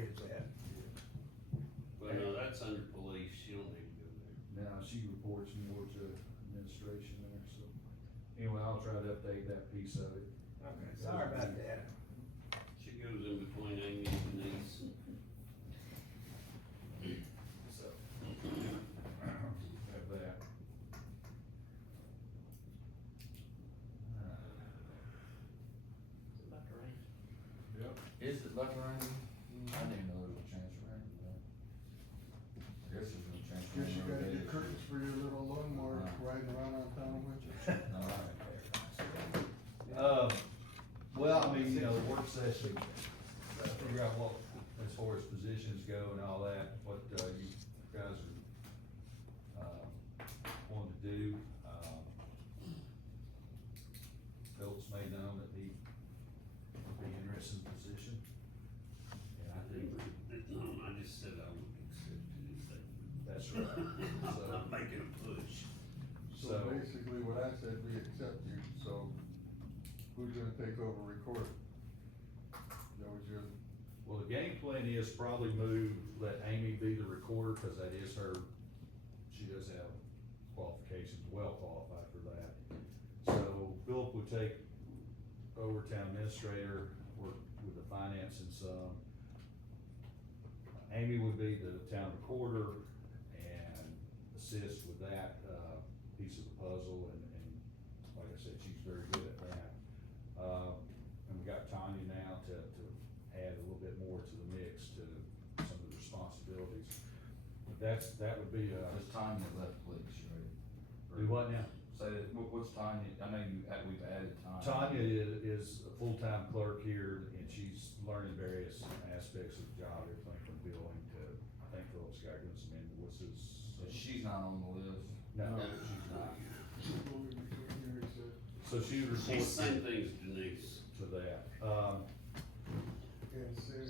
head's at. Well, no, that's under police, you don't need to go there. Now, she reports more to administration there, so, anyway, I'll try to update that piece of it. Okay, sorry about that. She goes in between Amy and Denise. So, have that. It's about to rain. Yep. Is it about to rain? I didn't know there was a chance of rain, but I guess there's no chance of rain. Guess you gotta every get day. curtains for your little lawnmower riding around on town with you. Alright. Well, I mean, you know, the work session, figure out what, as far as positions go and all that, what, you guys are, wanting to do. Phillips made known that he would be interested in the position. And I think No, I just said I would accept anything. that's right. I'm So, not making a push. So basically what I said, we accept you, so who's gonna take over recording? That was your, well, the game plan is probably let Amy be the recorder, cause that is her, she does have qualifications, well qualified for that. So Philip would take over town administrator, work with the finance and some. Amy would be the town recorder and assist with that, piece of the puzzle, and like I said, she's very good at that. And we got Tanya now to add a little bit more to the mix to some of the responsibilities. But that would be, Does Tanya left, please, right? do what now? Say that, what's Tanya, I know we've added Tanya. Tanya is a full-time clerk here, and she's learning various aspects of the job, everything from billing to, I think Philip's got doing some invoices. So she's not on the list. No, she's not. only between here, he said. So she would She's report same thing as Denise. to that. And said,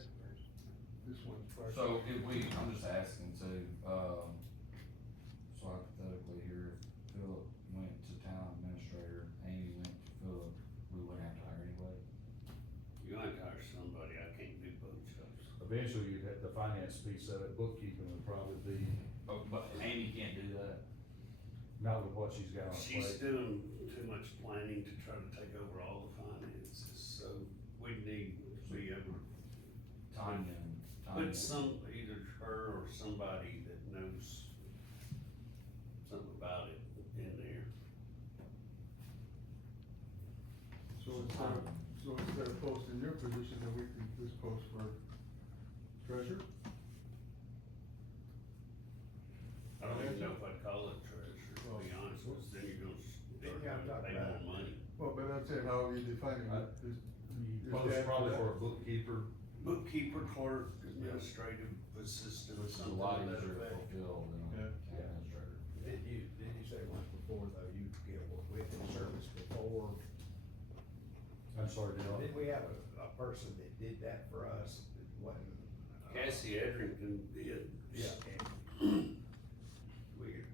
this one's part. So if I'm just asking too, so hypothetically here, if Philip went to town administrator, Amy went to Philip, we wouldn't have to hire anybody? You might hire somebody, I can't do both jobs. Eventually, you'd have the finance piece of it, bookkeeping would probably be, Oh, but Amy can't do that? not with what she's got on her She's plate. doing too much planning to try to take over all the finances, so we need to be able to Tanya. put either her or somebody that knows something about it in there. So instead of posting your position, then we can just post for treasurer? I don't even know if I'd call it treasurer, to be honest, because then you're gonna pay more money. Well, but I'm saying, how are you defining it? You post probably for a bookkeeper, Bookkeeper, clerk, administrative assistant, Which is a something lot to that easier to effect. fulfill than a Yeah. administrator. Did you say once before though, you get with the service before? I'm sorry, Dale. Did we have a person that did that for us, that wasn't? Cassie Edrington did. Yeah, and we could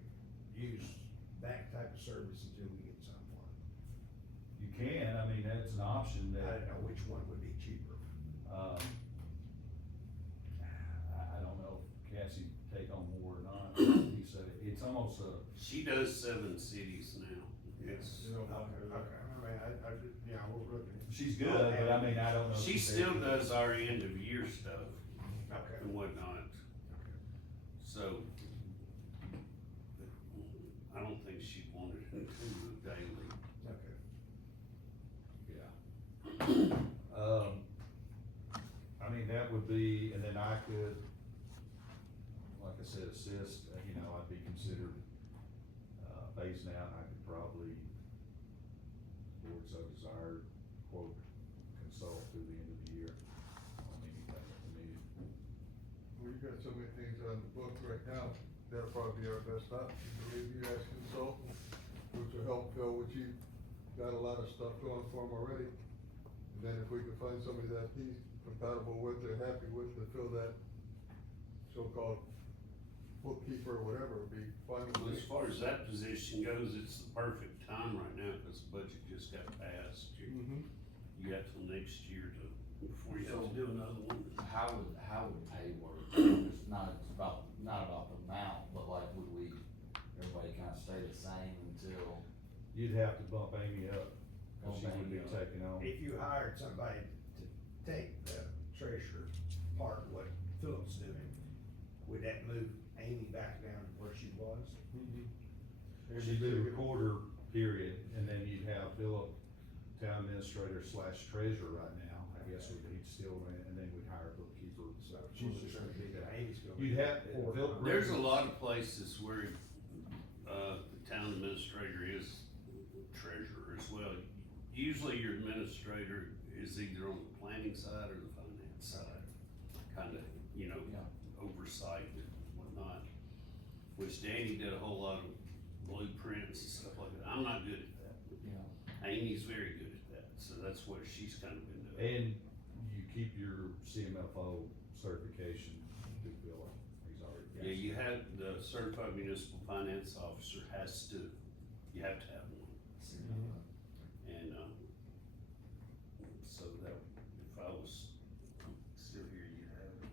use that type of service until we get someone. You can, I mean, that's an option I that, don't know which one would be cheaper. I don't know if Cassie take on more or not. He said it's almost a, She does 7 cities now. It's, You know, Okay, I mean, I just, yeah, we're looking. she's good, but I mean, I don't know. if she she's still able- does our end of year stuff Okay. and whatnot, so. I don't think she wanted to do it daily. Okay. Yeah. I mean, that would be, and then I could, like I said, assist, you know, I'd be considered, phased out, and I could probably, board so desired, quote, consult through the end of the year on anything that we need. Well, you got so many things on the book right now, that'll probably be our best option, believe you as consultant, which will help Phil, which you got a lot of stuff going for him already. And then if we can find somebody that he's compatible with, they're happy with, to fill that so-called bookkeeper or whatever, would be fine with As me. far as that position goes, it's the perfect time right now, cause the budget just got passed. Mhm. You got till next year to before you have to do another one. How would pay work? It's not about the amount, but like, would we, everybody kinda stay the same until? You'd have to bump Amy up, cause she Bump would be Amy up. taking on. If you hired somebody to take the treasurer part of what Philip's doing, would that move Amy back down to where she was? She'd be the recorder, period, and then you'd have Philip, town administrator / treasurer right now, I guess he'd still, and then we'd hire a bookkeeper. So she's just gonna be, Amy's gonna. You'd have, Phil. There's a lot of places where, the town administrator is treasurer as well. Usually your administrator is either on the planning side or the finance side, kinda, you know, Yeah. oversight and whatnot. Which Danny did a whole lot of blueprints and stuff like that. I'm not good at that. Yeah. Amy's very good at that, so that's what she's kind of been doing. And you keep your CMFO certification to Philip, he's already. Yeah, you have, the certified municipal finance officer you have to have one. And, so that, if I was still here, you'd have it.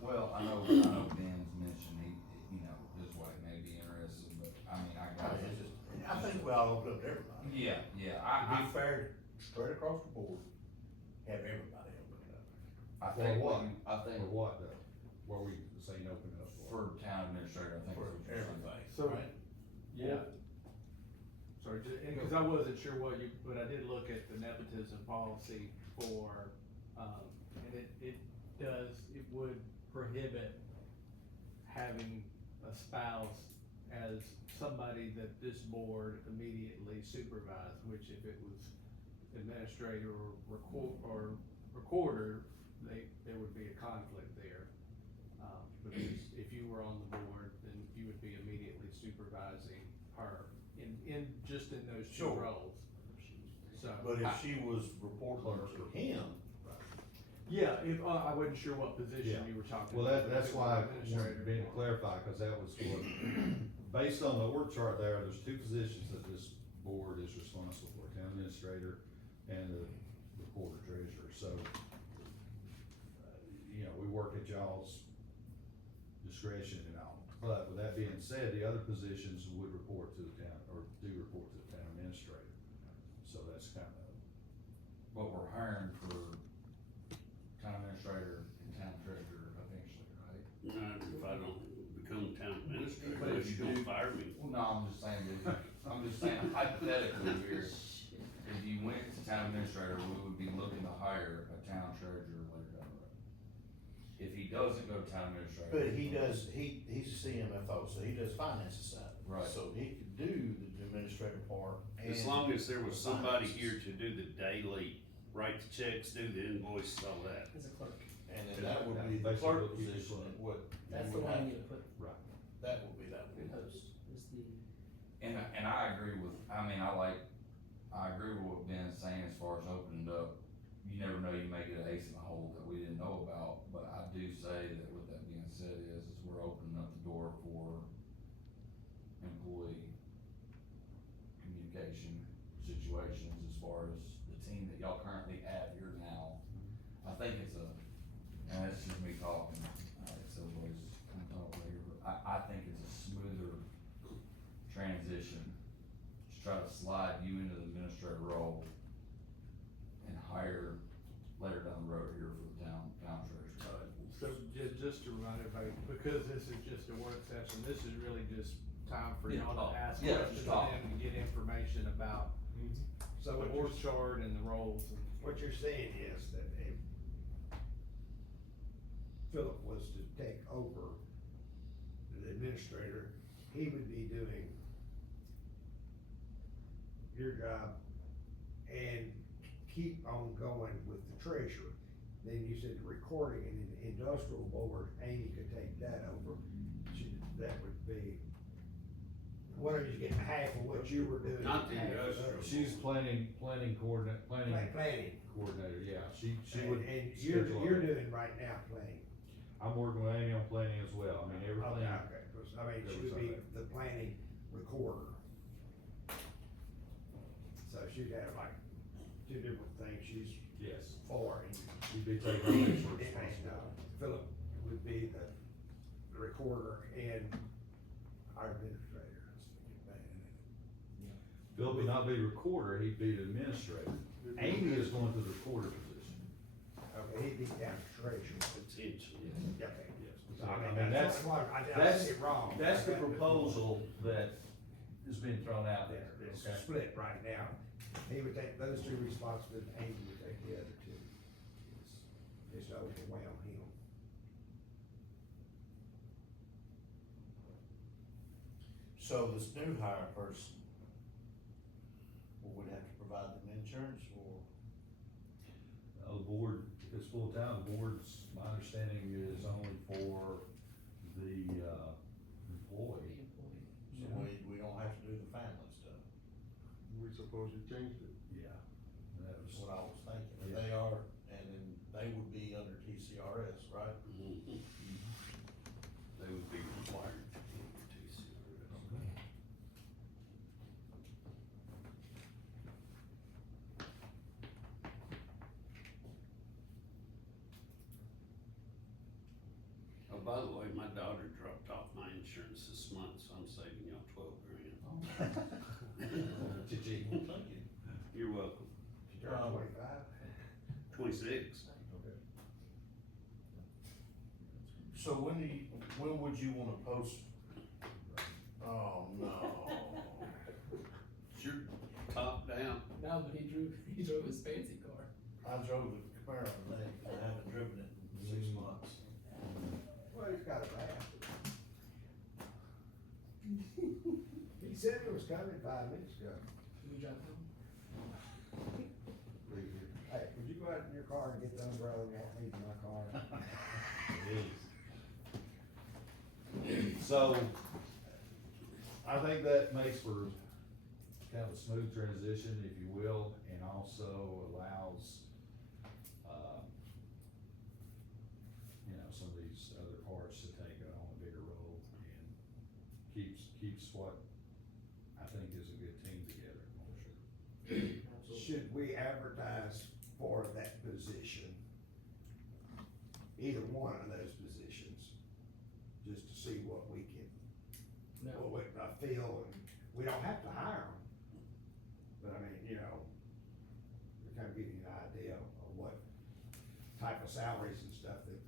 Well, I know Ben's mentioned you know, his wife may be interested, but I mean, I got. I think we all open up to everybody. Yeah, To yeah, be fair, straight across the board, have everybody open it up. I For think, what? I think For what though? What were we saying open up for? for town administrator, I think. For is what you're saying. everybody, So- right? Yeah. Sorry, cause I wasn't sure but I did look at the nepotism policy for, and it would prohibit having a spouse as somebody that this board immediately supervised, which if it was administrator or recorder, there would be a conflict there. Because if you were on the board, then you would be immediately supervising her in those two Sure. roles. So. But if she was reporting to him, Yeah, if, I wasn't sure what position Yeah. you were talking Well, about. that's if it why I was wanted administrator Ben to or- clarify, cause that was what, based on the org chart there's two positions that this board is responsible for, town administrator and the recorder treasurer, so. You know, we work at y'all's discretion and all, but with that being said, the other positions would report to the town, or do report to the town administrator. So that's kind of, But we're hiring for town administrator and town treasurer eventually, right? Not if I don't become town administrator, But if if you you don't do- fire me. Well, no, I'm just saying hypothetically here, if you went to town administrator, we would be looking to hire a town treasurer later down the road. If he doesn't go to town administrator. but he's a CMFO, so he does finances side. Right. So he could do the administrative part and. As long as there was somebody finances. here to do the daily, write the checks, do the invoices, all that. As a clerk, And then that would be Yeah, the clerk basically, position, clerk. and what. that's you the would one have- you need to put right. That would be that one. post, is the, And I agree with, I agree with what Ben's saying as far as opening up. You never know, you may get an ace in the hole that we didn't know about, but I do say that with that being said is we're opening up the door for employee communication situations as far as the team that y'all currently have here now. I think and that's just me talking, so everybody's kind of talking here, but I think it's a smoother transition to try to slide you into the administrator role and hire later down the road here for the town treasurer. So just to remind everybody, because this is just a work session, this is really just time for Yeah, y'all to ask yeah, questions just talk. and get information about So the what org chart and the roles and. what you're saying is that if Philip was to take over the administrator, he would be doing your job and keep on going with the treasurer. Then you said the recording and then the industrial board, Amy could take that over. That would be, one of you's getting half of what you were doing. Not the half of industrial. others. She's planning coordinator, Planning. coordinator, yeah, she And, would. and schedule you're it. doing right now planning. I'm working with Amy on planning as well, I mean, everything. Okay, 'cause, I mean, she would be the planning recorder. So she'd have like two different things she's Yes, for. he'd be taking on extra And, responsibility. Philip would be the recorder and our administrator. Phil would not be recorder, he'd be the administrator. Amy is going to the recorder position. Okay, he'd be down treasurer. Potentially. Okay. Yes. So, I mean, that's, I see it wrong. that's the proposal that has been thrown out there, It's okay? split right now. He would take those two responsibilities, Amy would take the other two. It's to overwhelm him. So this new hire person, would have to provide them insurance or? The board, if it's full-time, the board's, my understanding is only for the, employee. So we don't have to do the family stuff, We suppose you changed it. Yeah. That that's was, what I was thinking, but Yeah. they are, and then they would be under TCRS, right? Mhm. They would be required to be in TCRS. Oh, by the way, my daughter dropped off my insurance this month, so I'm saving y'all $12,000. Cha-ching. Well, thank you. You're welcome. She turned 25. 26. So when would you wanna post? Oh, no. Sure, top down. No, but he drove his fancy car. I drove the Camaro today, I haven't driven it in 6 months. Well, he's got it back. He said it was coming 5 minutes ago. Can we drive home? Hey, would you go out in your car and get the umbrella and walk me to my car? So, I think that makes for kind of a smooth transition, if you will, and also allows, you know, some of these other parts to take on a bigger role and keeps what I think is a good team together, for sure. Should we advertise for that position? Either one of those positions, just to see what we can, No. what we feel, and we don't have to hire them. But I mean, you know, to kind of give you an idea of what type of salaries and stuff that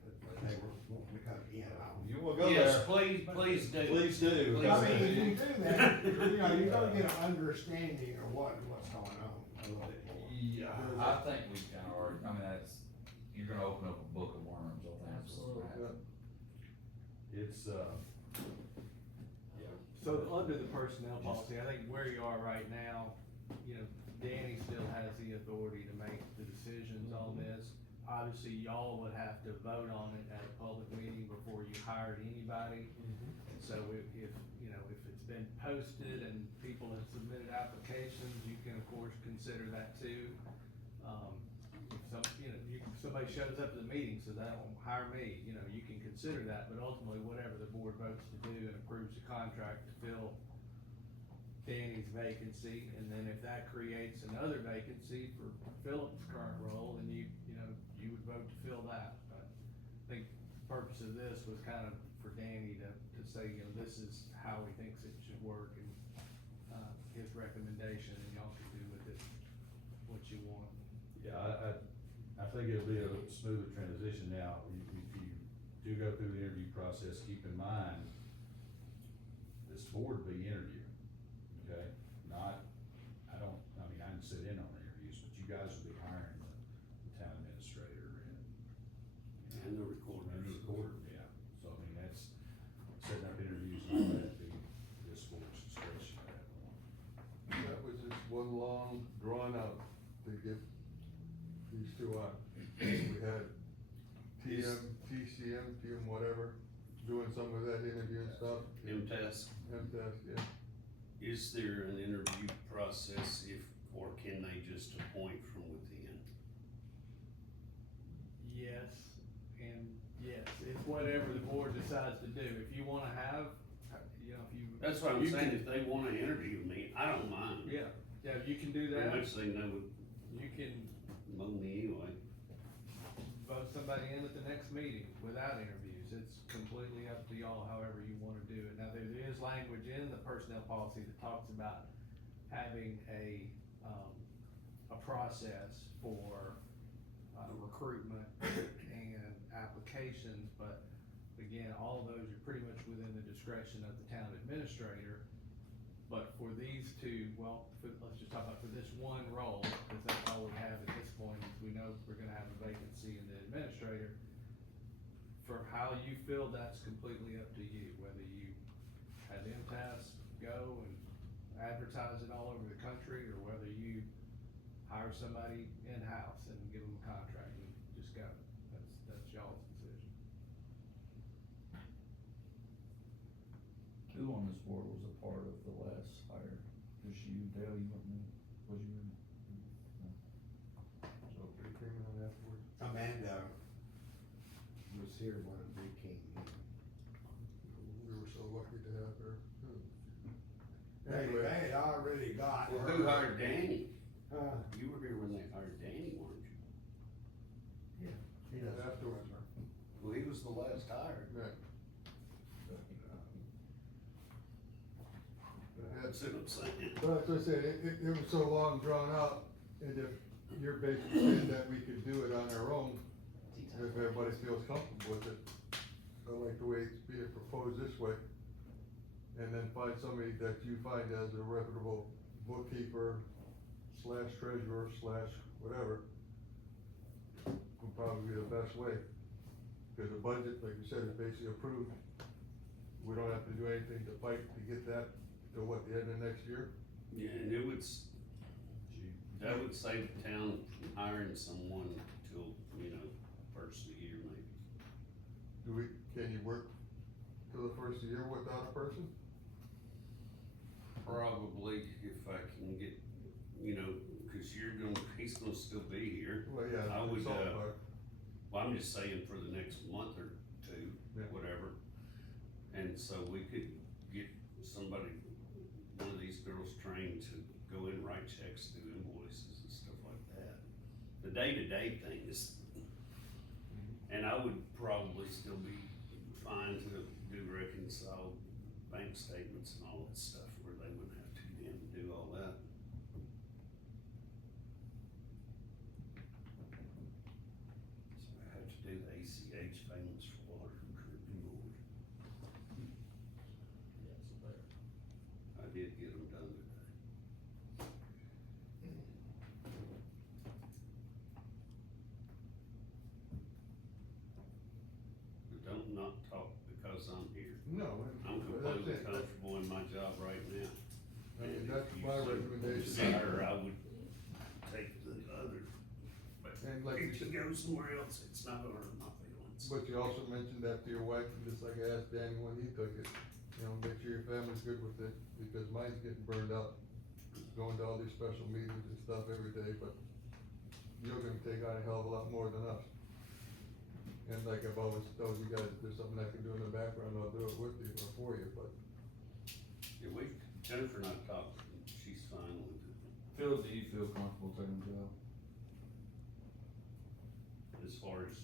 they were wanting to come in on. You wanna go Yes, there? please do. Please do. Please I mean, if do. you do that, you know, you're gonna get an understanding of what's going on a little bit more. Yeah. I think we kind of already, I mean, that's, you're gonna open up a book of worms, I think that's what's gonna happen. It's, So under the personnel policy, I think where you are right now, you know, Danny still has the authority to make the decisions on this. Obviously, y'all would have to vote on it at a public meeting before you hired anybody. And so if, you know, if it's been posted and people have submitted applications, you can of course consider that too. If some, you know, somebody shows up to the meeting, says, "I don't hire me," you know, you can consider that, but ultimately, whatever the board votes to do and approves the contract to fill Danny's vacancy, and then if that creates another vacancy for Philip's current role, then you know, you would vote to fill that. But I think the purpose of this was kind of for Danny to say, you know, this is how he thinks it should work, and, his recommendation, and y'all can do with it what you want. yeah, I think it'll be a smoother transition now. If you do go through the interview process, keep in mind, this board will be interviewing, okay? Not, I mean, I can sit in on the interviews, but you guys will be hiring the town administrator And the recorder. and the recorder, yeah. So, I mean, that's, setting up interviews and all that, be this board's discretion at that point. That was just one long, drawn out to get these two on. We had TM, whatever, doing some of that interview and stuff. MTS, MTS, yeah. is there an interview process or can they just appoint from within? Yes, and yes, it's whatever the board decides to do. If you wanna have, you know, if you. That's what I'm you saying, can- if they wanna interview me, I don't mind. Yeah, you can do Pretty that. much they know You can Moan anyway. vote somebody in at the next meeting without interviews. It's completely up to y'all, however you wanna do it. Now, there is language in the personnel policy that talks about having a process for, recruitment and applications, but again, all of those are pretty much within the discretion of the town administrator. But for these two, well, let's just talk about for this one role, because that's all we have at this point, is we know we're gonna have a vacancy in the administrator. For how you feel, that's completely up to you, whether you have MTS go and advertise it all over the country, or whether you hire somebody in-house and give them a contract and just go. That's y'all's decision. Who on this board was a part of the last hire? Just you, Dale, you weren't, was you? So they came in afterwards. Amanda was here when they came in. We were so lucky to have her. Anyway, they had already got Well, her. who hired Danny? You were here when they hired Danny, weren't you? Yeah. He Yeah, doesn't afterwards. remember. Well, he was the last hired. Right. That's what I'm saying. But as I said, it was so long drawn out, and if you're basically saying that we could do it on our own, if everybody feels comfortable with it. I like the way it's being proposed this way. And then find somebody that you find as a reputable bookkeeper / treasurer / whatever. Would probably be the best way. Cause the budget, like you said, is basically approved. We don't have to do anything to fight to get that to what, the end of next year? Yeah, and that would save the town from hiring someone till, first of the year maybe. Can you work till the first of the year without a person? Probably if I can get, cause he's gonna still be here. Well, yeah. I the would, consultant part. Well, I'm just saying for the next month or two, Yeah. whatever. And so we could get somebody, one of these girls trained to go in, write checks, do invoices and stuff like that. The day-to-day thing is, and I would probably still be fine to do reconcile bank statements and all that stuff where they wouldn't have to get in and do all that. So I have to do the ACH payments for water and board. I did get them done today. But don't not talk because I'm here. No. I'm that's completely it. comfortable in my job right now. I mean, And that's if you my so recommendation. desire, I would take the other, but And like you if you said- go somewhere else, it's not gonna hurt my feelings. But you also mentioned that to your wife, and just like I asked Danny when he took it, make sure your family's good with it, because mine's getting burned out, going to all these special meetings and stuff every day, but you're gonna take on a hell of a lot more than us. And like I've always told you guys, if there's something I can do in the background, I'll do it with you or for you, but Yeah, Jennifer and I talked, and she's fine with it. Phil, do you feel comfortable taking the job? As far as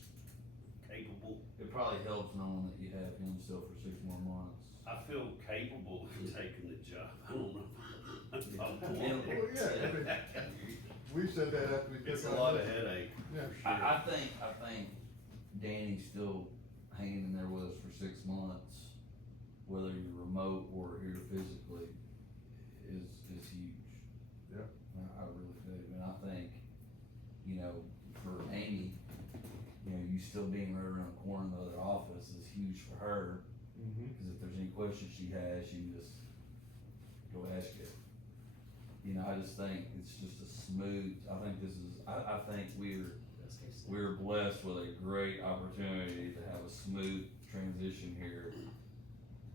capable, It probably helps knowing that you have him still for 6 more months. I feel capable of taking the job. I don't know. if I want Yeah. it. Well, yeah, I mean, we said that after we took on. It's a lot of this. headache, Yeah. for sure. I think Danny's still hanging in there with us for 6 months, whether you're remote or here physically, is huge. Yeah. I really do, and I think, for Amy, you still being right around the corner in the other office is huge for her, Mm-hmm. cause if there's any questions she has, she can just go ask it. I just think it's just a smooth, I think Best case scenario. we're blessed with a great opportunity to have a smooth transition here.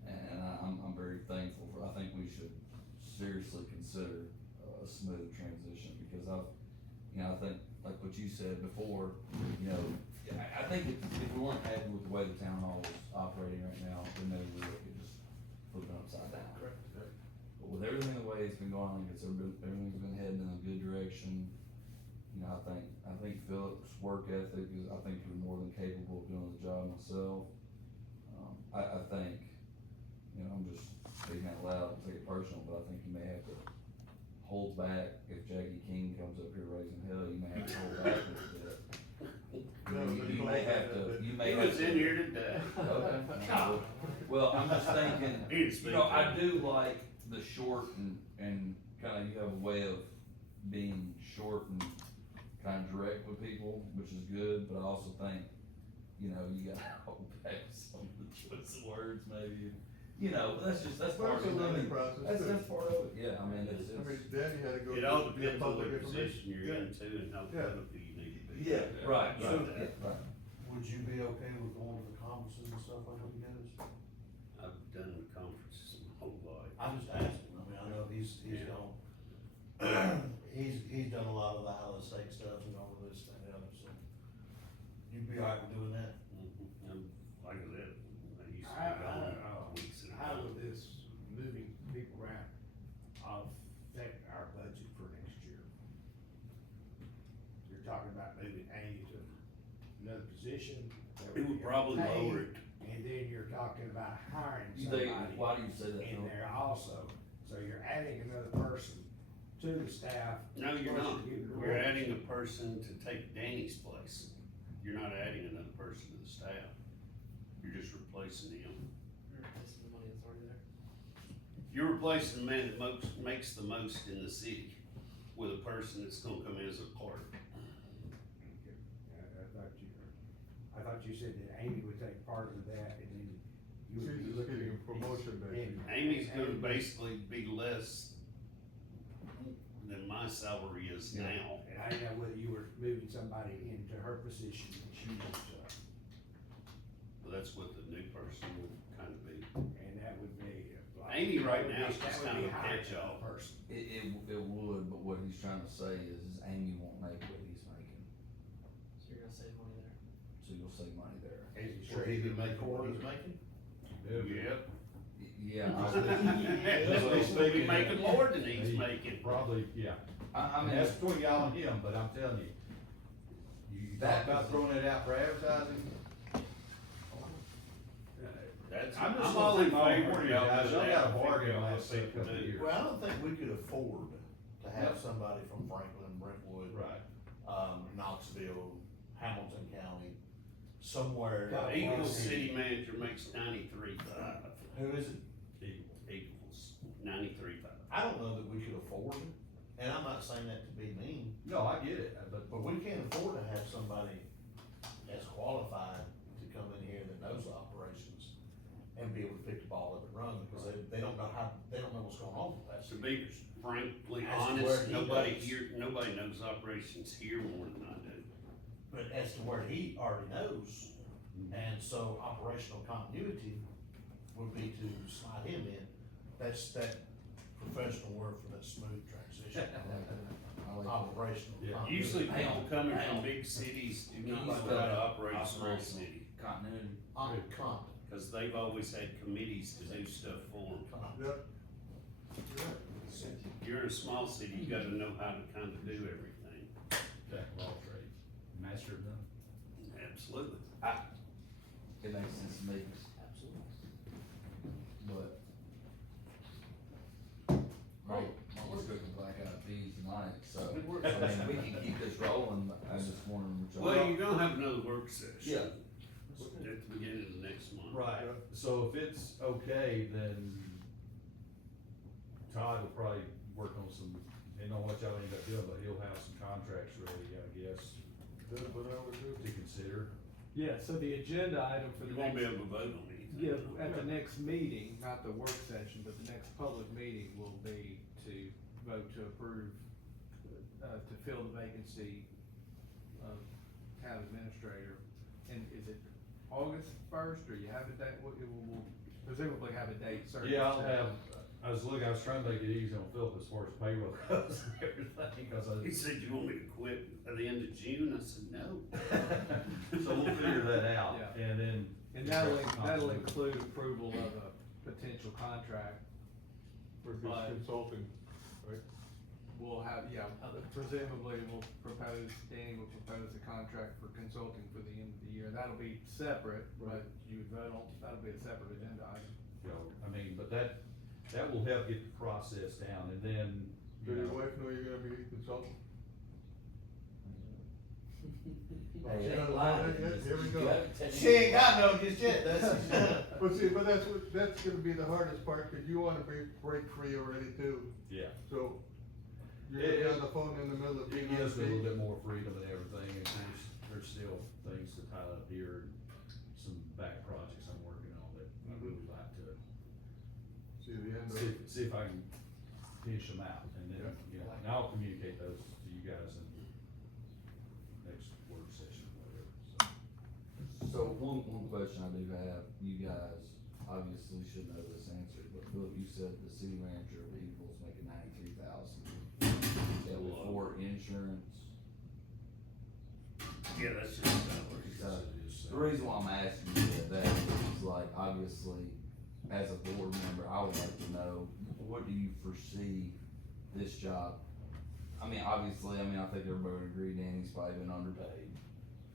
And I'm very thankful I think we should seriously consider a smooth transition, because I think, like what you said before, I think if we weren't happy with the way the town hall is operating right now, then maybe we could just flip it upside down. Correct. But with everything the way it's been going, I think everything's been heading in a good direction. you know, I think Philip's work ethic is, I think you're more than capable of doing the job myself. I think, you know, I'm just speaking out loud, and take it personal, but I think you may have to hold back. If Jackie King comes up here raising hell, you may have to hold back a little bit. You may have to, you may He have was to. in here today. Okay. Well, I'm just thinking, He didn't speak you know, I to do like the short and kinda, you have a way of being short and kinda direct with people, which is good, but I also think, you know, you gotta hold back some of the choice of words maybe. You know, but that's Well, part it's a of it. I learning mean, process, That's too. part of it, yeah, I mean, it's. I mean, Danny had to go. It all to depends on public the information. position you're into and how Yeah. critical you need to be. Yeah, right, Yeah. right. Would you be okay with going to the conferences and stuff like what he does? I've done the conferences my whole life. I'm just asking, I mean, I know he's Yeah. gone, he's done a lot of the Highland State stuff and all of this and the other, so. You'd be all right with doing that? Like I said, I used to I be don't gone know, weeks at a how time. will this moving people around affect our budget for next year? You're talking about moving Amy to another position. that It would get probably paid, lower it. And then you're talking about hiring You somebody think, why do you say that, in Phil? there also, so you're adding another person to the staff. No, you're plus not. getting You're rid of adding a person to take Danny's place. You're not adding another person to the staff. You're just replacing him. You're replacing the money that's already there. You're replacing the man that makes the most in the city with a person that's gonna come in as a clerk. I thought you said that Amy would take part of that and then you would be She's just looking. getting a promotion back. then- Amy's gonna Amy- basically be less than my salary is Yeah. now. And I didn't know whether you were moving somebody into her position and she was, But that's what the new person will kind of be. and that would be. Amy right now is that just would kind be of a hiring catch-all. another Person. It would, but what he's trying to say is Amy won't make what he's making, So you're gonna save money there. so you'll save money there. Is he Will sure he he be can making what record? he's making? Yep. Yeah, He's gonna be making more than he's making. Probably, yeah. I I mean, mean, that's between y'all and him, but I'm telling you, you That talk about was- throwing it out for advertising. That's, I'm just I'm gonna all in take my favor word, of y'all guys. doing Y'all that. got a Figure bargain out what last people couple of do. years. Well, I don't think we could afford to have somebody from Franklin, Brentwood, Right. Knoxville, Hamilton County, somewhere. Yeah, Eagles city manager makes 93,500. Who is it? Eagles, 93,500. I don't know that we could afford it, and I'm not saying that to be mean, No, I get it, but but we can't afford to have somebody as qualified to come in here that knows operations and be able to pick the ball up and run, because they don't know what's going on with that. To be frankly As to honest, where he nobody goes. here, nobody knows operations here more than I do. But as to where he already knows, and so operational continuity would be to slide him in. That's that professional word for that smooth transition. Operational Yeah. continuity. Usually Hang people on, coming hang from on. big cities do Can not you know spell how to that? operate a small Operational city. Continuity. Con. Cause they've always had committees to do stuff for them. Yep. You're in a small city, you gotta know how to kind of do everything. jack of all trades, master of none. Absolutely. It makes sense to me, Absolutely. but. Right, we're cooking black eyed peas tonight, so, I mean, we can keep this rolling, but I just wondering what y'all. Well, you're gonna have another work session. Yeah. At the beginning of the next month. Right, so if it's okay, then Todd will probably work on some, depending on what y'all end up doing, but he'll have some contracts ready, I guess, That's what I would do. to consider. Yeah, so the agenda item for You the won't be next, able to vote on anything. yeah, at the next meeting, not the work session, but the next public meeting will be to vote to approve, to fill the vacancy of town administrator. And is it August first, or you have a date, it will presumably have a date certain? Yeah, I'll have, I was trying to make it easy on Philip as far as payroll goes and everything, cause He said, you want me to quit at the end of June? I said, no. So we'll figure that out, Yeah. and then. And that'll include approval of a potential contract. For his But- consulting, right? we'll have, yeah, presumably Danny will propose a contract for consulting for the end of the year. That'll be separate, but you would vote on, that'll be a separate agenda item. You know, I mean, but that will help get the process down, and then, you Does your know, wife know you're gonna be consulting? Hey, it ain't lying. Here we You go. haven't taken She ain't got no just yet, that's. But see, but that's gonna be the hardest part, cause you wanna break free already too, yeah. so. You're It- gonna be on the phone in the middle of It being on gives me a little stage. bit more freedom and everything, and there's still things to tie up here, and some back projects I'm working on that I really like to See the end of it. see if I can finish them out, and then, Yeah. you know, and I'll communicate those to you guys in next work session, or whatever, so. So one question I do have, you guys obviously should know this answer, but Philip, you said the city manager of Eagles making $93,000. That before insurance. Yeah, that's just salary. So, It is, the reason why I'm asking you that is like, obviously, as a board member, I would like to know, what do you foresee this job? I mean, obviously, I think everybody would agree Danny's probably been underpaid,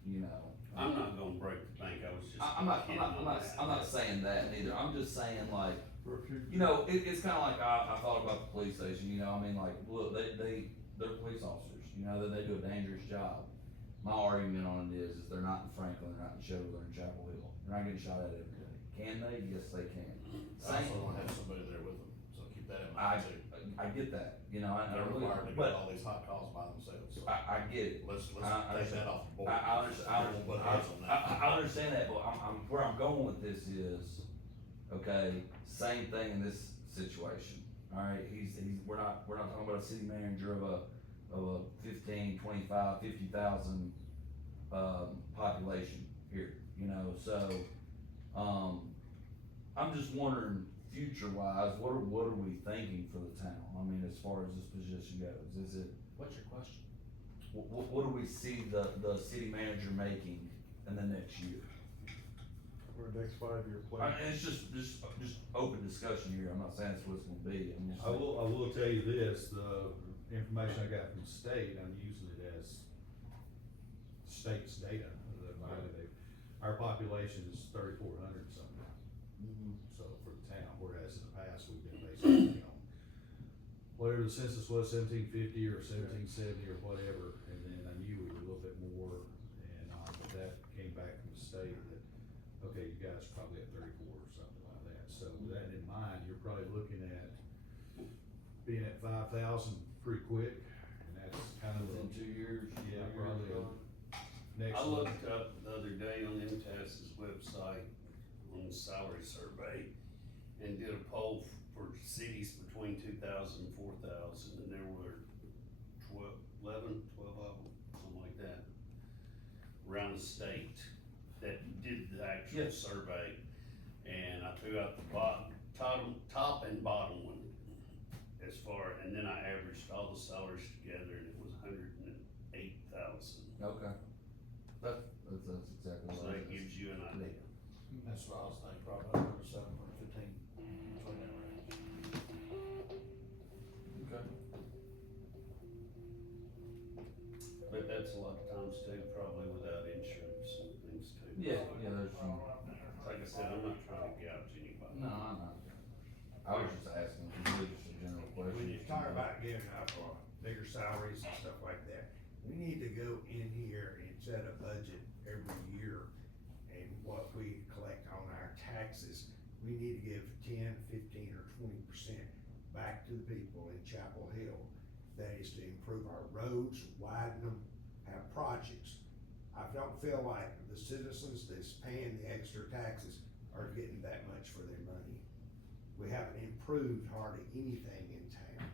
you know. I'm not gonna break the bank, I was just. I'm not kidding on that. saying that neither, I'm just saying like, For a few. you know, it's kinda like, I thought about the police station, you know, I mean, like, look, they're police officers, you know, they do a dangerous job. My argument on it is they're not in Franklin, they're not in Show, they're in Chapel Hill, they're not getting shot at every day. Can they? Yes, they can. I also wanna have somebody there with them, so keep that in I, mind too. I get that, you know, I They're know, required to get but all these hot calls by themselves, so I get it. let's I take that off the board. I understand, We won't put heads on that. I understand that, but where I'm going with this is, okay, same thing in this situation, alright, we're not talking about a city manager of a 15, 25, 50,000, population here, you know, so, I'm just wondering, future wise, what are we thinking for the town? I mean, as far as this position goes, is it? What's your question? What do we see the city manager making in the next year? For the next 5-year I plan. mean, it's just open discussion here, I'm not saying that's what it's gonna be, I'm just. I will tell you this, the information I got from the state, I'm using it as state's data, our population is 3,400 something. Mhm. So for the town, whereas in the past, we've been basically on whatever the census was, 1750 or 1770 or whatever, and then I knew we were a little bit more, and, but that came back from the state that, okay, you guys are probably at 34 or something like that, so with that in mind, you're probably looking at being at 5,000 pretty quick, and that's kind of Within 2 years. yeah, 3 years probably ago. next I one. looked up the other day on MTS's website on the salary survey and did a poll for cities between 2,000 and 4,000, and there were 12 of them, something like that, around the state that did the actual Yeah. survey. And I threw out the top and bottom one as far, and then I averaged all the salaries together, and it was 108,000. Okay. That's exactly So what that it is. gives you an idea. That's what I was thinking, probably about 7 or 15, between that range. Okay. But that's a lot of times too, probably without insurance and things too. Yeah, there's some, Like I said, I'm not trying to gouge anybody. no, I'm not. I was just asking, it's really just a general question. When you talk about giving up bigger salaries and stuff like that, we need to go in here and set a budget every year. And what we collect on our taxes, we need to give 10, 15, or 20% back to the people in Chapel Hill. That is to improve our roads, widen them, have projects. I don't feel like the citizens that's paying the extra taxes are getting that much for their money. We haven't improved hardly anything in town.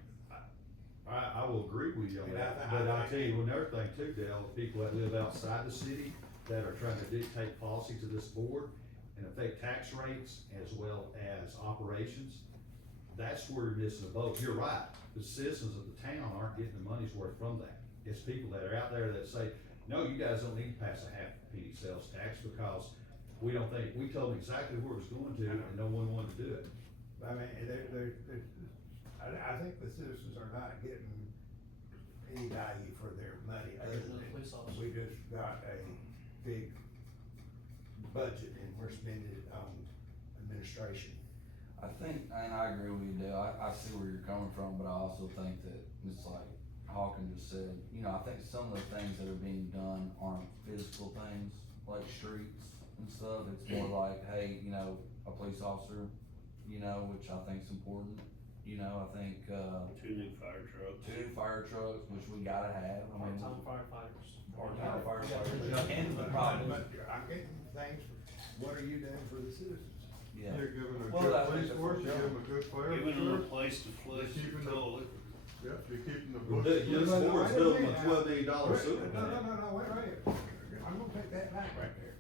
I will agree with you on And that, I but I'll think- tell you another thing too, Dale, the people that live outside the city that are trying to dictate policy to this board and affect tax rates as well as operations, that's where you're missing the boat. You're right, the citizens of the town aren't getting the money's worth from that. It's people that are out there that say, no, you guys don't need to pass a half penny sales tax because we don't think, we told them exactly where it was going to and no one wanted to do it. I mean, I think the citizens are not getting any value for their money other There's no than police officer. we just got a big budget and we're spending it on administration. I think, and I agree with you, Dale, I see where you're coming from, but I also think that it's like Hawken just said, you know, I think some of the things that are being done aren't physical things, like streets and stuff, it's more like, hey, you know, a police officer, you know, which I think's important, you know, I think, 2 new fire trucks. 2 fire trucks, which we gotta have, I mean. Part-time firefighters. Part-time firefighters, Yeah, and the problem is, But I'm getting things, what are you doing for the citizens? yeah. You're giving a Well, good I think police that's force, what you're y'all- giving a good fire Giving them a force. place to flush Keeping the them- toilet. Yeah, you're keeping the Well, bush. Young's No, no, Ford's wait a building a minute. $12 million sewer No, plant. wait. I'm gonna take that back right there.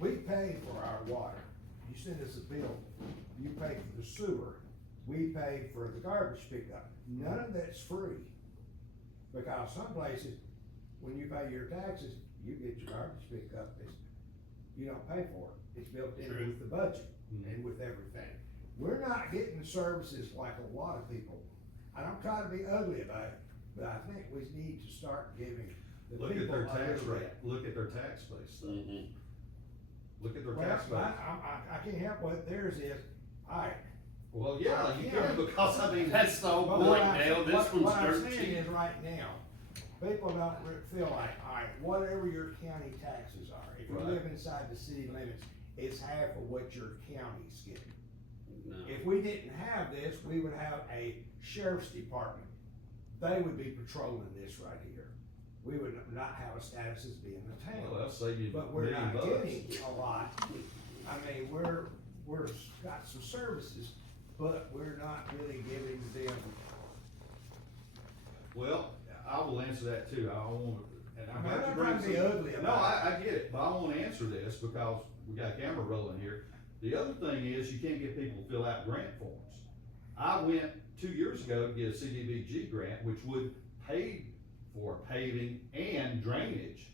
We pay for our water. You send us a bill, you pay for the sewer, we pay for the garbage pickup. None of that's free. Because some places, when you pay your taxes, you get your garbage pickup, you don't pay for it. It's built in True. with the budget and with everything. We're not getting the services like a lot of people. I don't try to be ugly about it, but I think we need to start giving the people. Look at their a tax little rate, bit. look at their tax base though. Mhm. Look at their Well, tax base. I can't help what theirs is. Alright. Well, yeah, you Yeah. can, because I mean, That's the whole But point, what I'm- Dale, this what one's I'm dirt saying cheap. is right now, people don't feel like, alright, whatever your county taxes are, if you Right. live inside the city limits, it's half of what your county's getting. No. If we didn't have this, we would have a sheriff's department. They would be patrolling this right here. We would not have a status as being a well, town, that'll save you but $1 we're million not bucks. getting a lot. I mean, we're got some services, but we're not really giving them. Well, I will answer that too, I won't, and I'm I'm glad not you bring trying to be some- ugly No, about I get it, but I won't answer this because we got a camera rolling here. The other thing is you can't get people to fill out grant forms. I went 2 years ago to get a CDBG grant, which would pay for paving and drainage.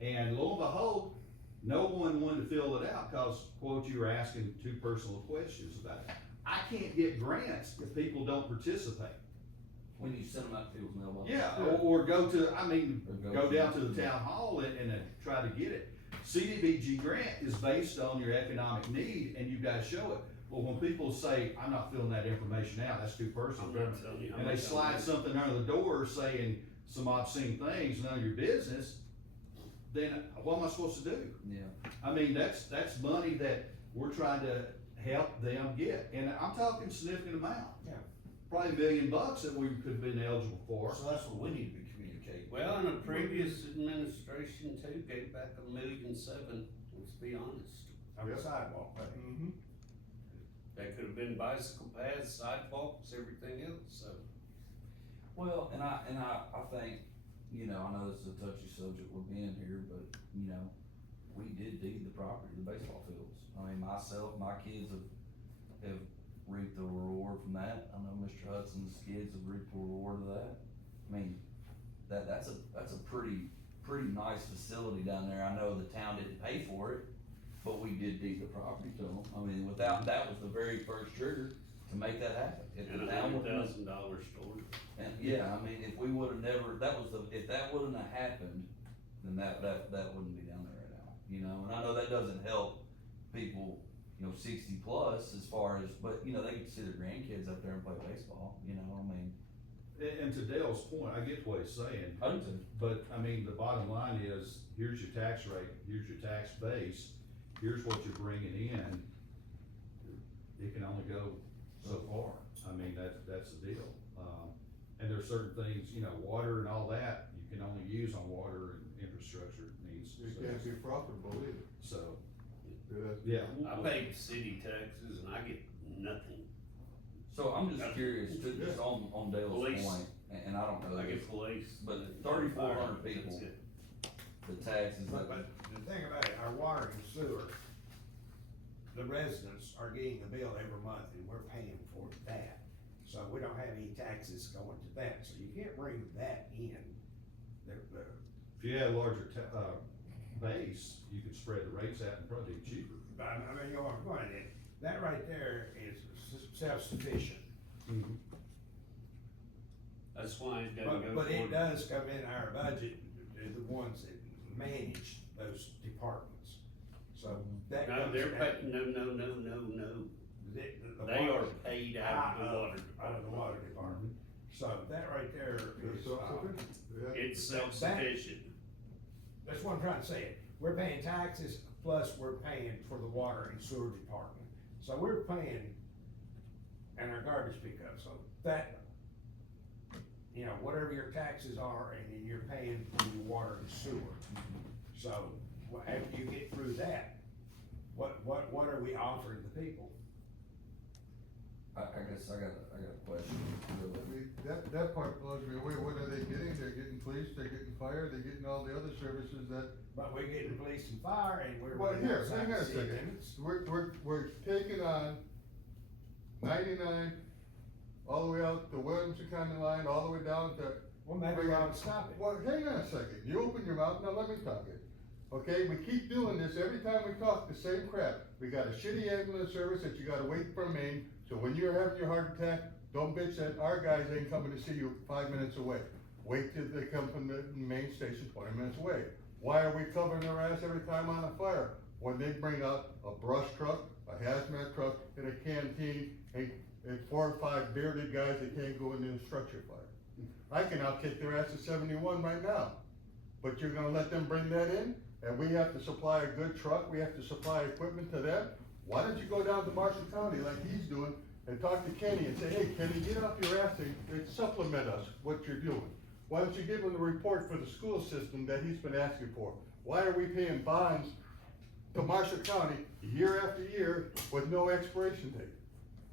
And lo and behold, no one wanted to fill it out, cause quote, you were asking too personal questions about it. I can't get grants if people don't participate. When you send them out to people's mailbox. Yeah, or go to, I mean, Or go down to the town hall and try to get it. CDBG grant is based on your economic need and you've gotta show it. Well, when people say, I'm not filling that information out, that's too personal. I'm not telling you how And they much slide I'm- something under the door saying some obscene things, none of your business, then what am I supposed to do? Yeah. I mean, that's money that we're trying to help them get, and I'm talking significant amount. Yeah. Probably $1 million that we could have been eligible for. So that's what we need to be communicating. Well, and the previous administration too gave back $1.7 million, let's be honest. On the Yep. sidewalk, but Mm-hmm. That could have been bicycle paths, sidewalks, everything else, so. Well, and I think, you know, I know this is a touchy subject we're being here, but, you know, we did deed the property, the baseball fields. I mean, myself, my kids have reaped the reward from that. I know Mr. Hudson's kids have reaped the reward of that. I mean, that's a pretty nice facility down there. I know the town didn't pay for it, but we did deed the property to them. I mean, that was the very first trigger to make that happen. If And the a town would've- $100,000 storage. And, yeah, I mean, if we would've never, if that wouldn't have happened, then that wouldn't be down there right now, you know? And I know that doesn't help people, you know, 60 plus as far as, but, you know, they get to see their grandkids up there and play baseball, you know, I mean. And to Dale's point, I get what he's saying, I do too. but I mean, the bottom line is, here's your tax rate, here's your tax base, here's what you're bringing in. It can only go so far. I mean, that's the deal. And there's certain things, you know, water and all that, you can only use on water and infrastructure needs. You can't be profitable either. So, That's- yeah. I pay city taxes and I get nothing. So I'm just curious, too, just on Dale's Police. point, and I don't know I this, get police. but and 3,400 fire, people. that's it. the taxes But that, the thing about it, our water and sewer, the residents are getting a bill every month and we're paying for that. So we don't have any taxes going to that, so you can't bring that in. If you had a larger base, you could spread the rates out and probably be cheaper. But I mean, you know what I'm going at, that right there is self-sufficient. That's why it doesn't go But it forward. does come in our budget, the ones that manage those departments. So that No, comes they're out- paid, no. the They water- are paid out of the water. Out of the water department. So that right there They're is, self-sufficient. They have- It's self-sufficient. that's what I'm trying to say. We're paying taxes, plus we're paying for the water and sewer department. So we're paying, and our garbage pickup, so that, you know, whatever your taxes are, and then you're paying for your water and sewer. So, after you get through that, what are we offering the people? I guess I got a question. I mean, that part blows me away. What are they getting? They're getting police, they're getting fire, they're getting all the other services that, But we're getting police and fire, and we're. well, here, outside hang on the a city second. limits. We're taking on 99, all the way out to Williamson County line, all the way down to. Well, maybe we ought to stop it. Well, hang on a second. You open your mouth, now let me talk it. Okay, we keep doing this, every time we talk, the same crap. We got a shitty ambulance service that you gotta wait for Maine, so when you're having your heart attack, don't bitch that our guys ain't coming to see you 5 minutes away. Wait till they come from the main station 20 minutes away. Why are we covering their ass every time on a fire? When they bring up a brush truck, a hazmat truck, and a canteen, and 4 or 5 bearded guys that can't go into a structure fire. I can outkick their ass at 71 right now, but you're gonna let them bring that in? And we have to supply a good truck, we have to supply equipment to them? Why don't you go down to Marshall County like he's doing and talk to Kenny and say, hey, Kenny, get off your ass and supplement us, what you're doing? Why don't you give him the report for the school system that he's been asking for? Why are we paying bonds to Marshall County year after year with no expiration date?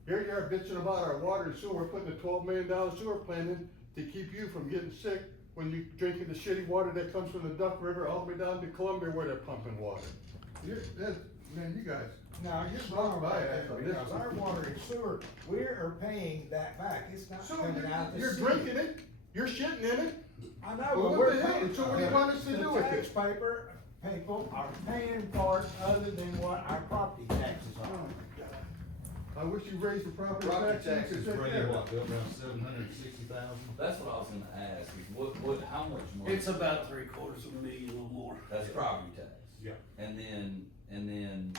Here you are bitching about our water and sewer, we're putting a $12 million sewer plant in to keep you from getting sick when you're drinking the shitty water that comes from the Duck River all the way down to Columbia where they're pumping water. Man, you guys. No, you're Stop wrong by about that, that, so because this- our water and sewer, we are paying that back, it's not So coming out the you're city. drinking it, you're shitting in it. I know, Well, but what we're the hell? paying. So what do you want us to do with it? The taxpayer, people are paying for it other than what our property taxes are. I wish you raised the property Property taxes. taxes bring in what, Bill, around 760,000? That's what I was gonna ask, is how much more? It's about $750,000, a little more. That's property tax. Yeah. And then,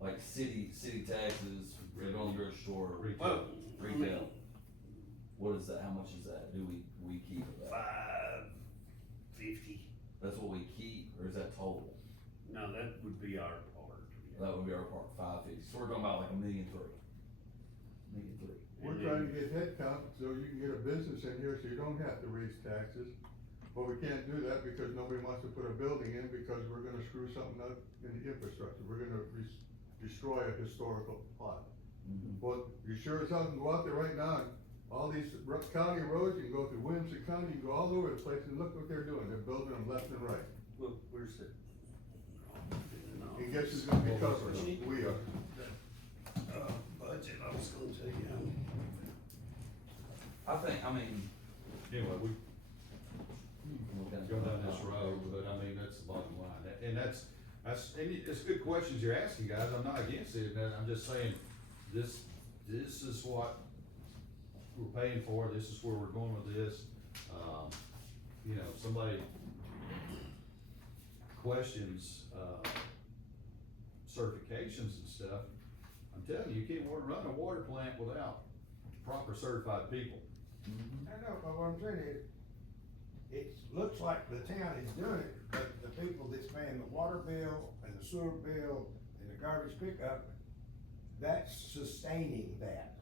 like city taxes, we go in the grocery store, Well, retail. What is that, how much is that, do we keep of that? $550. That's what we keep, or is that total? No, that would be our part. That would be our part, 550, so we're talking about like $1.3 million. We're trying to get head count so you can get a business in here so you don't have to raise taxes. But we can't do that because nobody wants to put a building in because we're gonna screw something up in the infrastructure. We're gonna destroy a historical plot. Well, you sure as hell can go out there right now and all these county roads, you can go through Williamson County, you can go all over the place and look what they're doing. They're building them left and right. Well, where's it? And guess who's gonna be covering them? We are. Budget, I was gonna tell you. I mean, Anyway, we we're gonna go down this road, but I mean, that's the bottom line. And it's good questions you're asking, guys. I'm not against it, and I'm just saying, this is what we're paying for, this is where we're going with this. You know, somebody questions, certifications and stuff. I'm telling you, you can't run a water plant without proper certified people. I know, but what I'm saying is, it looks like the town is doing it, but the people that's paying the water bill and the sewer bill and the garbage pickup, that's sustaining that.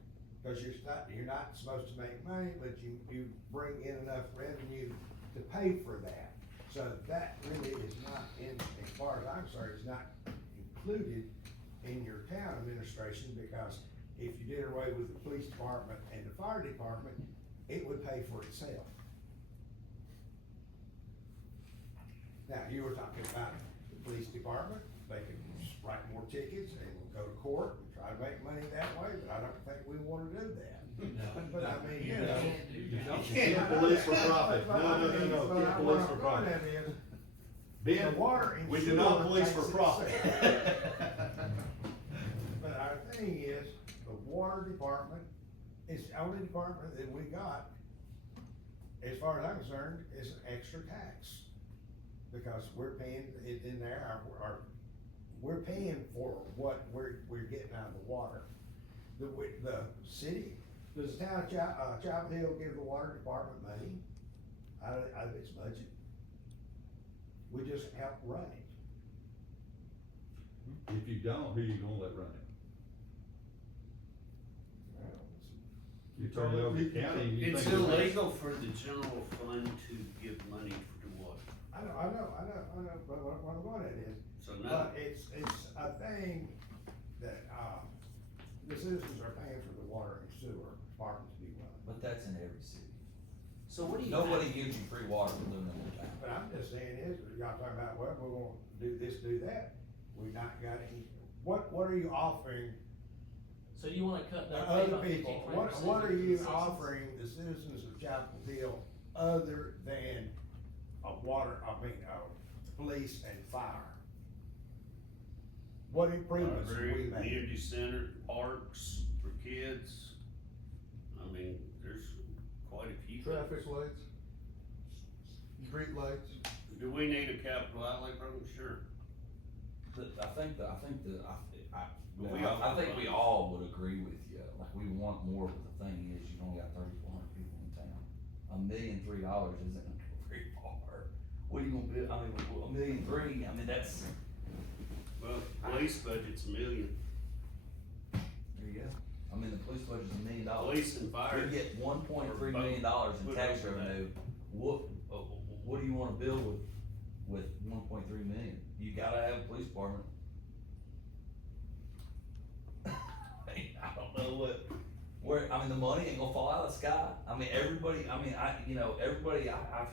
Cause you're not supposed to make money, but you bring in enough revenue to pay for that. So that really is not as far as I'm concerned, it's not included in your town administration, because if you did away with the police department and the fire department, it would pay for itself. Now, you were talking about the police department, they could write more tickets and go to court and try to make money that way, but I don't think we wanna do that. But I mean, you know. Get police for profit. No. Get police for profit. The Ben, water and we do sewer not police takes for profit. But our thing is, the water department It's the only department that we got, as far as I'm concerned, is an extra tax. Because we're paying it in there, we're paying for what we're getting out of the water. The city, does the town of Chapel Hill give the water department money out of its budget? We just help run it. If you don't, who you gonna let run it? You turn it over to the county and you It's think. illegal for the general fund to give money to water, I know, but what I'm going at is, so no. but it's a thing that, the citizens are paying for the water and sewer department to be run. But that's in every city. So what do you? Nobody gives you free water for living in their town. But I'm just saying is, y'all talking about, well, we're gonna do this, do that, we not got any, what are you offering So you wanna cut to that? other people? What are you offering the citizens of Chapel Hill other than police and fire? What improvements have we Library, made? community center, parks for kids. I mean, there's quite a few. Traffic things. lights, street lights. Do we need a capital outlay program? Sure. I think But we all- I think we all would agree with you, like, we want more, but the thing is, you've only got 3,400 people in town. $1,003,000 isn't gonna go very far. What are you gonna do, I mean, $1,003,000, I mean, that's, Well, police budget's $1 million. there you go. I mean, the police budget's $1 million. Police and fire. We get $1.3 million in tax revenue, what do you wanna build with 1.3 million? You gotta have a police department. I don't know I mean, the money ain't gonna fall out of the sky. I mean, everybody, I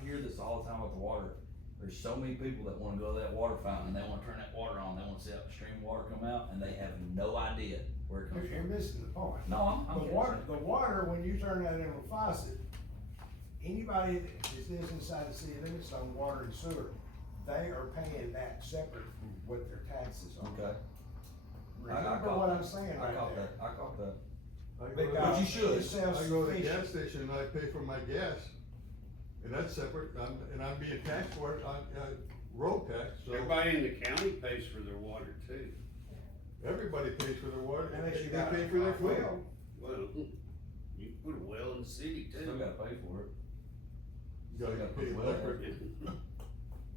hear this all the time with the water. There's so many people that wanna go to that water fountain, and they wanna turn that water on, they wanna see that stream of water come out, and they have no idea where it comes You're from. missing the point. No, I'm The water, when you turn that into a faucet, anybody that lives inside the city limits on water and sewer, they are paying that separate from what their taxes are. Okay. I Remember caught what that. I'm saying I right caught there. that, I caught that. Because But you should. it's I go to the self-sufficient. gas station and I pay for my gas, and that's separate, and I'm being taxed for it, road tax, so Everybody in the county pays for their water too. everybody pays for their water, and Unless they you got pay for their food. well, Well, you can put a well in the city too. Still gotta pay for it. You gotta Still pay put well electric. there.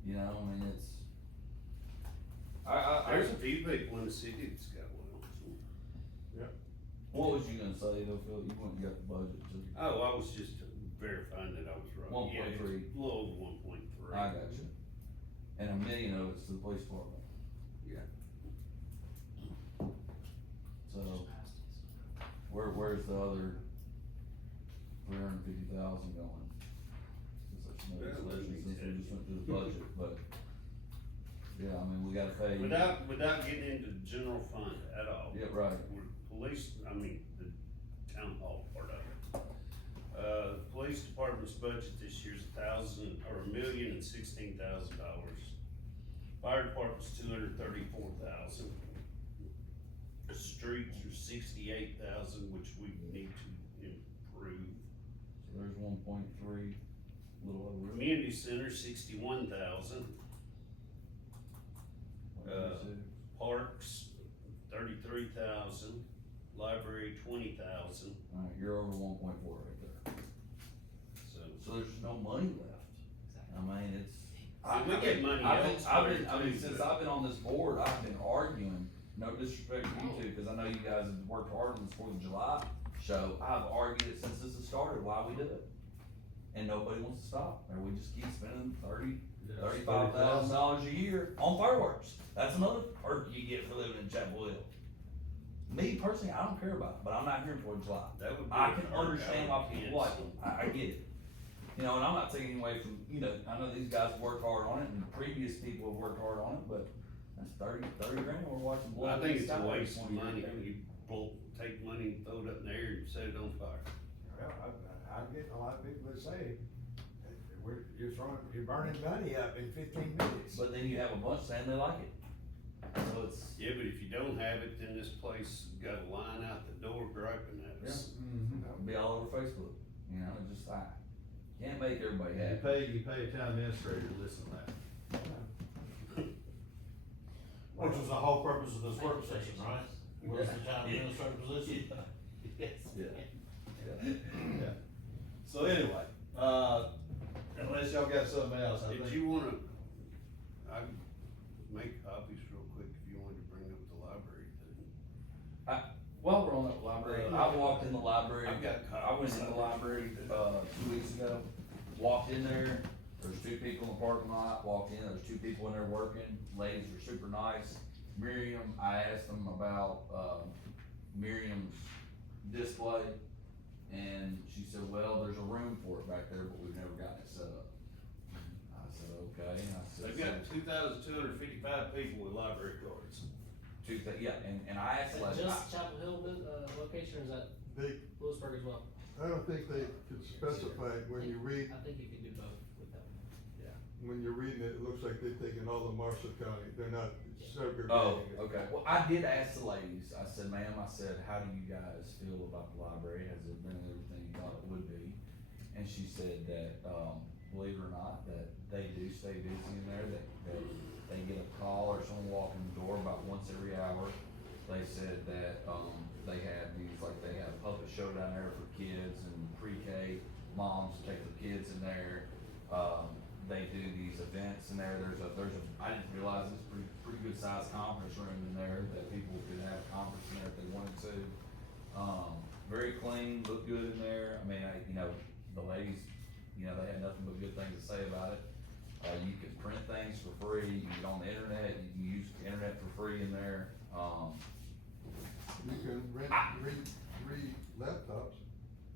You know, I mean, it's. There's a few people in the city that's got wells. What was you gonna say though, Phil? You went and got the budget too. Oh, I was just verifying that I was right. 1.3. Yeah, it's a little over 1.3. I got you. And $1 million of it's to the police department. Yeah. So, where's the other 350,000 going? Since Well, we let me just check. went through the budget, but, yeah, I mean, we gotta pay. Without getting into the general fund at all. Yeah, right. The town hall part of it. Police department's budget this year's $1,016,000. Fire department's $234,000. Streets are $68,000, which we need to improve. So there's 1.3, little over. Community center, $61,000. Parks, $33,000. Library, $20,000. Alright, you're over 1.4 right there. So So there's no money left. I mean, it's. we get money I've been, elsewhere too, since but- I've been on this board, I've been arguing, no disrespect to you two, cause I know you guys have worked hard on this 4th of July show. I've argued it since this has started, why we do it. And nobody wants to stop, and we just keep spending $35,000 a year on fireworks. That's another perk you get for living in Chapel Hill. Me personally, I don't care about it, but I'm not here for 4th of July. that would be. I a can perk understand I why would people like cancel. it, I get it. You know, and I'm not taking away from, I know these guys worked hard on it, and previous people have worked hard on it, but that's 30 grand, we're watching blood. I think in the it's a sky waste of 20 money grand. when you take money and throw it up in the air and set it on fire. well, I'm getting a lot of people that say, you're burning money up in 15 minutes. But then you have a bunch saying they like it. So it's, Yeah, but if you don't have it, then this place got a line out the door griping at us. it'll be all over Facebook, you know, just like, can't make everybody You happy. pay a town administrator to listen to that. Which was the whole purpose of this work Thank you, session, Jason. right? Was the town administrator position? Yes. Yeah. Yeah. So anyway, unless y'all got something else, I Did think. you wanna, I make copies real quick if you wanted to bring up the library thing. While we're on that library, I walked in the library, I've got I went copies. in the library, 2 weeks ago, walked in there, there's 2 people in the parking lot, walked in, there's 2 people in there working, ladies were super nice. Miriam, I asked them about, Miriam's display, and she said, well, there's a room for it back there, but we've never gotten it set up. I said, okay, and I said. They've got 2,255 people with library cards. Yeah, and I asked, Is that like, just Chapel Hill, location, or is that They, Lewisburg as well? I don't think they could specify, when you read, I think you can do both with that. when you're reading it, it looks like they've taken all of Marshall County, they're not segregating oh, it. okay, well, I did ask the ladies, I said, ma'am, I said, how do you guys feel about the library, has it been everything you thought it would be? And she said that, believe it or not, that they do stay busy in there, that they get a call or someone walking the door about once every hour. They said that, they have these, like, they have a puppet show down there for kids and pre-K moms take their kids in there. They do these events in there, there's a, I didn't realize it's pretty good sized conference room in there that people could have a conference in there if they wanted to. Very clean, looked good in there, I mean, you know, the ladies, you know, they had nothing but good things to say about it. You can print things for free, you can get on the internet, you can use the internet for free in there, You can rent 3 laptops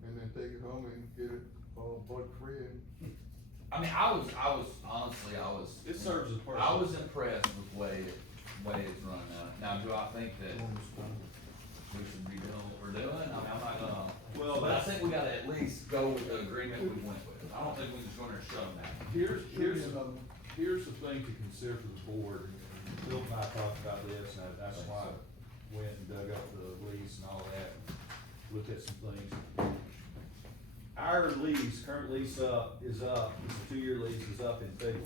and then take it home and get it all bug free and. I mean, I was honestly, It serves a purpose. I was impressed with the way it's run now. Now, do I think that we should be doing what we're doing? I mean, I'm not gonna, Well, but I that's, think we gotta at least go with the agreement we went with. I don't think we just go in there and shove them down. here's the thing to consider for the board. Bill and I talked about this, and that's why I went and dug up the lease and all that, and looked at some things. Our lease, current lease is up, it's a 2-year lease, is up in February,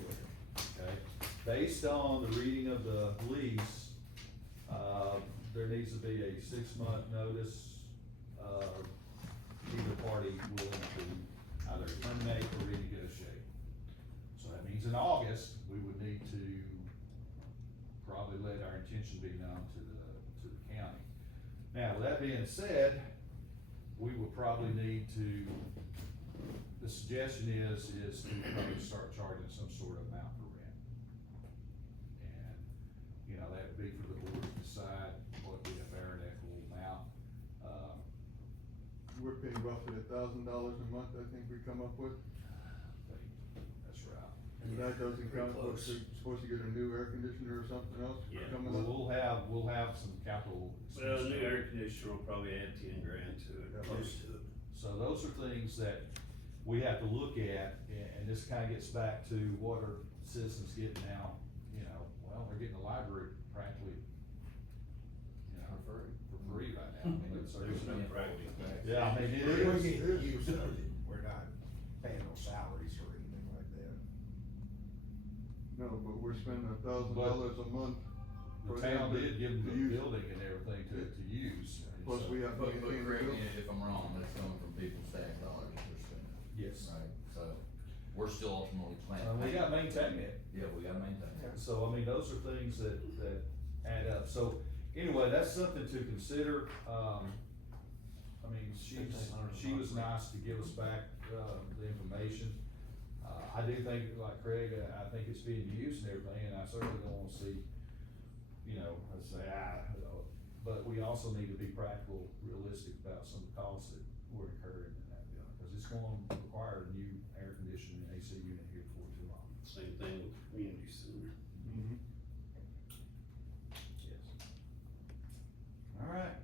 okay? Based on the reading of the lease, there needs to be a 6-month notice, either party willing to either terminate or renegotiate. So that means in August, we would need to probably let our intention be known to the county. Now, with that being said, we would probably need to, the suggestion is to probably start charging some sort of amount for rent. And, you know, that would be for the board to decide what would be a fair and equitable amount. We're paying roughly $1,000 a month, I think we come up with, That's right. and that doesn't Pretty count, we're close. supposed to get a new air conditioner or something else Yeah. coming Well, up. we'll have some capital. Well, a new expenses. air conditioner will probably add 10 grand to it, Yeah. close to it. So those are things that we have to look at, and this kinda gets back to what are citizens getting now, you know, well, they're getting a library practically, you know, for free right now. I mean, it's There's no practice. Yeah, I mean, it We is. get used to it, we're not paying no salaries or anything like that. No, but we're spending $1,000 a month. The for town them did give them to the use. building and everything to use. and Plus, so- we have to But maintain the correct me building. if I'm wrong, that's coming from people's tax dollars that they're spending. Yes. Right, so, we're still ultimately planning. We gotta maintain it. Yeah, we gotta maintain it. So, I mean, those are things that add up. So, anyway, that's something to consider. I mean, she was nice to give us back, the information. I do think, like Craig, I think it's being used and everything, and I certainly don't wanna see, you know, let's say, but we also need to be practical, realistic about some of the costs that we're incurring in that building, cause it's gonna require a new air conditioning and AC unit here before too long. Same thing with the community center. Mhm. Yes. All right.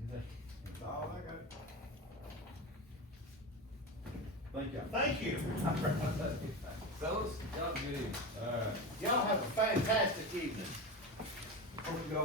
Anything? That's all I got. Thank you. Thank you. Fellas, y'all good evening. All right. Y'all have a fantastic evening. supposed to go